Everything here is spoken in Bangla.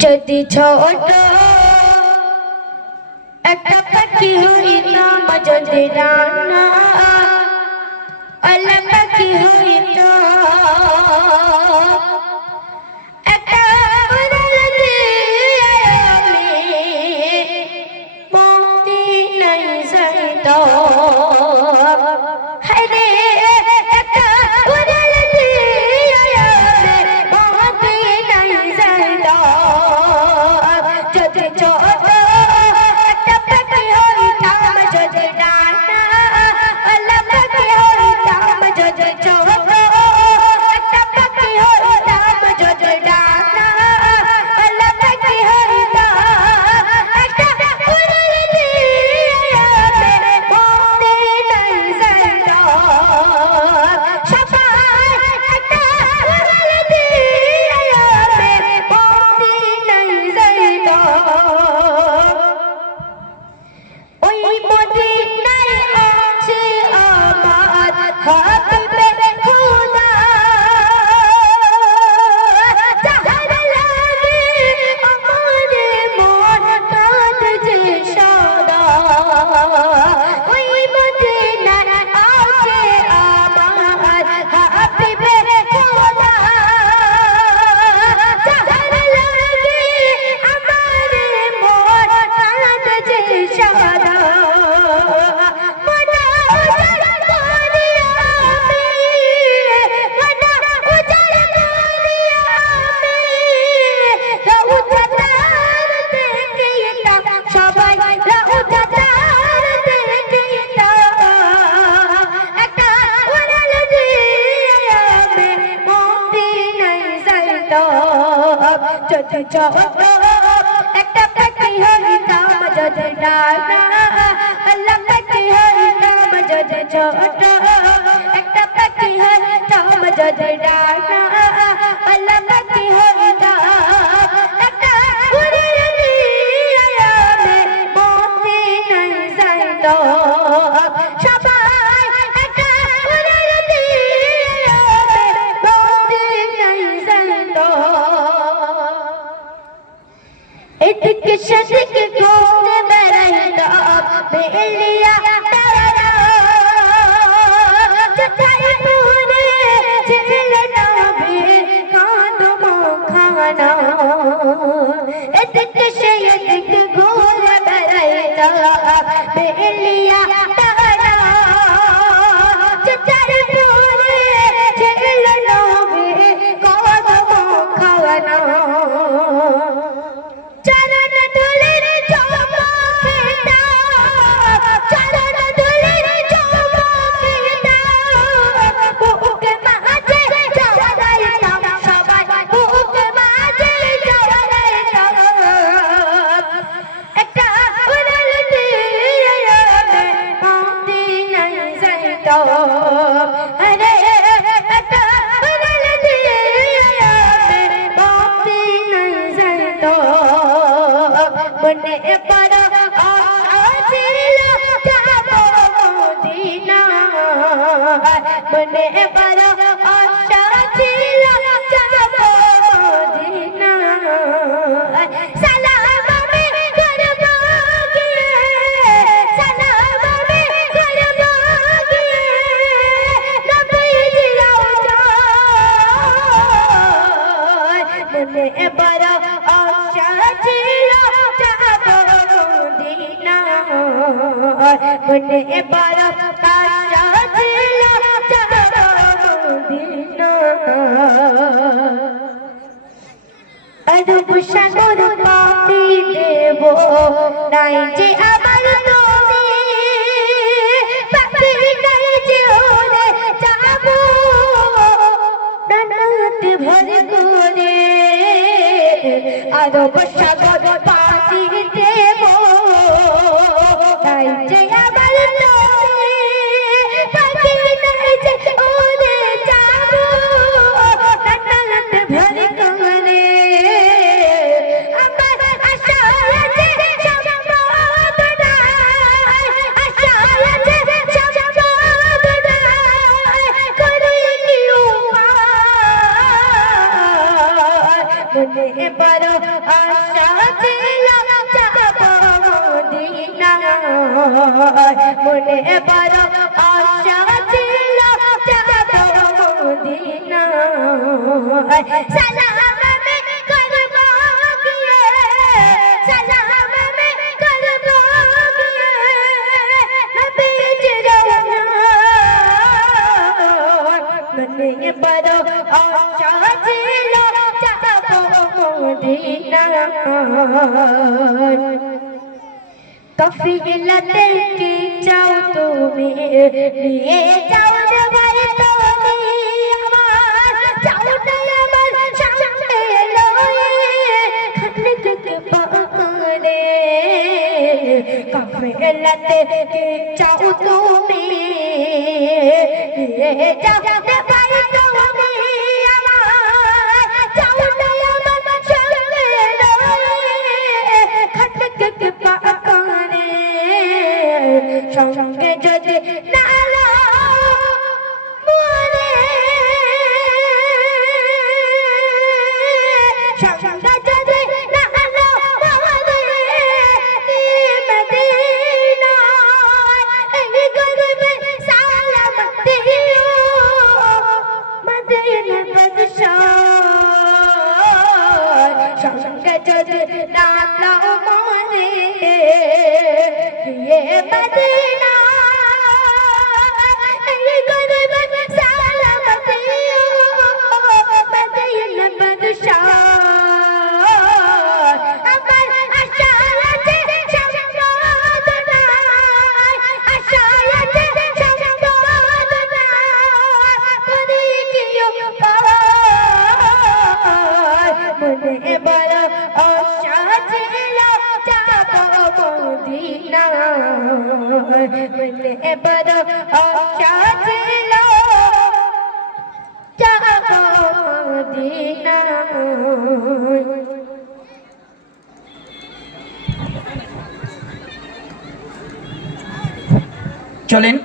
যদি ছোট একটা পাখি হইতাম যদি ডানা আলা পাখি হইতাম একটা উড়াল দিয়ে আমি মদিনায় যাইতাম হায়রে একটা উড়াল দিয়ে আমি মদিনায় যাইতাম যদি ছোট একটা পাখি হইতাম যদি ডানা আলা পাখি হইতাম যদি ছোট একটা পাখি হইতাম যদি ডানা আলা পাখি হইতাম একটা উড়াল দিয়ে আমি মদিনায় যাইতাম সবাই একটা উড়াল দিয়ে আমি মদিনায় যাইতাম ওই মদিনায় আছে আমার হাবিবে খোদা যাহার লাগে আমার মন কাঁদছে সদা ওই মদিনায় আছে আমার হাবিবে খোদা যাহার লাগে আমার মন কাঁদছে সদা মনা উজাড় করিয়া আমি মনা উজাড় করিয়া আমি রাউজাদার দেখিতাম সবাই রাউজাদার দেখিতাম একটা উড়াল দিয়ে আমি মদিনায় যাইতাম যদি ছোট একটা পাখি হইতাম যদি ডানা আলা পাখি হইতাম যদি ছোট একটা পাখি হইতাম যদি ডানা আলা পাখি হইতাম একটা উড়াল দিয়ে আমি মদিনায় যাইতাম সবাই একটা উড়াল দিয়ে আমি মদিনায় যাইতাম এদিকে সেদিকে ঘুরে বেড়াইতাম বেলিয়া তারা কোথায় ঘুরে ছিল নবী কদম খানা এদিকে সেদিকে ঘুরে বেড়াইতাম বেলিয়া তারা কোথায় ঘুরে ছিল নবী কদম খানা চরণ ধুলির চমকিতা চরণ ধুলির চমকিতা বুকে মাঝে জড়াইতাম সবাই বুকে মাঝে জড়াইতাম একটা উড়াল দিয়ে আমি মদিনায় যাইতাম আরে একটা উড়াল দিয়ে আমি মদিনায় যাইতাম মনে বড় আশা ছিল যাব মদিনা মনে বড় আশা ছিল যাব মদিনা সালাম আমি করব গিয়ে সালাম আমি করব গিয়ে নবীজি রওজায় মনে বড় আশা ছিল যাব মদিনা মনে বড় আশা ছিল যাব মদিনা আরব সাগর পাড়ি দেব নাই যে আমার তুমি পাখি নাই যে ওরে যাব ডানাতে ভরে করে আরব সাগর পাড়ি দেব নাই যে আমার তুমি পাখি নাই যে ওরে যাব ডানাতে ভরে করে আমার আশা আছে সম্পদ নাই আশা আছে সম্পদ নাই করি কি উপায় মনে বড় আশা ছিল যাব মদিনা মনে বড় আশা ছিল যাব মদিনা সালাম মে করব গিয়ে সালাম মে করব গিয়ে নবীজ রওনা মনে বড় আশা ছিল যাব মদিনা কফিলাতে কি চাও তুমি নিয়ে যাও রে ভাই তুমি আমার চাও না আমার সামনে লয়ে খটক পারে কফিলাতে কি চাও তুমি নিয়ে যাও রে ভাই তুমি আমার চাও না আমার সামনে লয়ে খটক পারে সঙ্গে যদি নালো মরে সঙ্গে যদি নালো মরে মদিনা এই গরিবে সালাম দিও মদিনা বাদশাহ সঙ্গে যদি নালো মরে ये मदीना ये गरीब सलामत मदीना बादशाह अमर आशायत शमदना आशायत शमदना पूरी कियो पार मुझे बड़ा आशा ছিলো যাব মদিনা মনে বড় আশা ছিল যাব মদিনা চলেন